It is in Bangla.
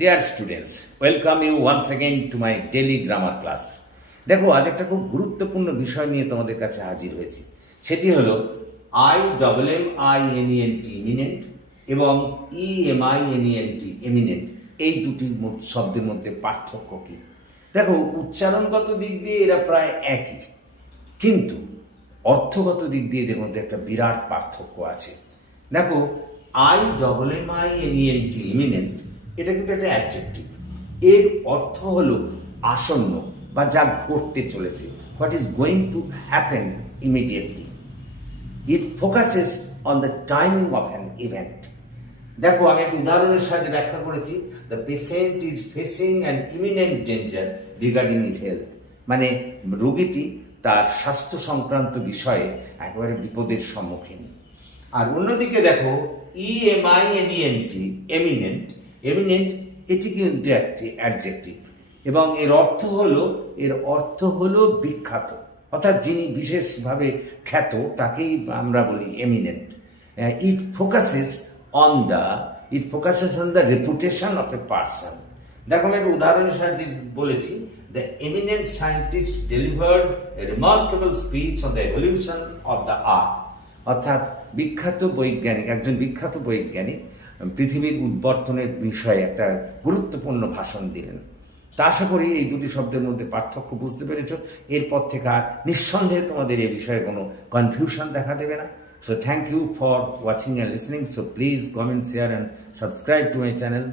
Deer students, welcome you once again to my daily grammar class. দেখো, আজ একটা খুব গুরুত্বপূর্ণ বিষয় নিয়ে তোমাদের কাছে হাজির হয়েছি। সেটি হলো IMMINENT ইমিনেন্ট এবং EMINENT এমিনেন্ট, এই দুটি শব্দের মধ্যে পার্থক্য কী। দেখো, উচ্চারণগত দিক দিয়ে এরা প্রায় একই, কিন্তু অর্থগত দিক দিয়ে এদের মধ্যে একটা বিরাট পার্থক্য আছে। দেখো, IMMINENT ইমিনেন্ট, এটা কিন্তু একটা অ্যাডজেক্টিভ। এর অর্থ হলো আসন্ন বা যা ঘটতে চলেছে, what is going to happen immediately. It focuses on the timing of an event. দেখো, আমি একটা উদাহরণের সাহায্যে ব্যাখ্যা করেছি, the patient is facing an eminent danger regarding is health. মানে রোগীটি তার স্বাস্থ্য সংক্রান্ত বিষয়ে একেবারে বিপদের সম্মুখীন। আর অন্যদিকে দেখো, EMINENT এমিনেন্ট, এমিনেন্ট এটি কিন্তু একটি অ্যাডজেক্টিভ এবং এর অর্থ হলো বিখ্যাত, অর্থাৎ যিনি বিশেষভাবে খ্যাত তাকেই আমরা বলি eminent. It focuses on the reputation of a person. দেখো, আমি একটা উদাহরণের সাহায্যে বলেছি, the eminent scientist delivered a remarkable speech on the evolution of the earth. অর্থাৎ একজন বিখ্যাত বৈজ্ঞানিক পৃথিবীর উদ্বর্তনের বিষয়ে একটা গুরুত্বপূর্ণ ভাষণ দিলেন। তা আশা করি এই দুটি শব্দের মধ্যে পার্থক্য বুঝতে পেরেছ। এরপর থেকে আর নিঃসন্দেহে তোমাদের এ বিষয়ে কোনো কনফিউশন দেখা দেবে না। So thank you for watching and listening. So please comment, share and subscribe to my channel.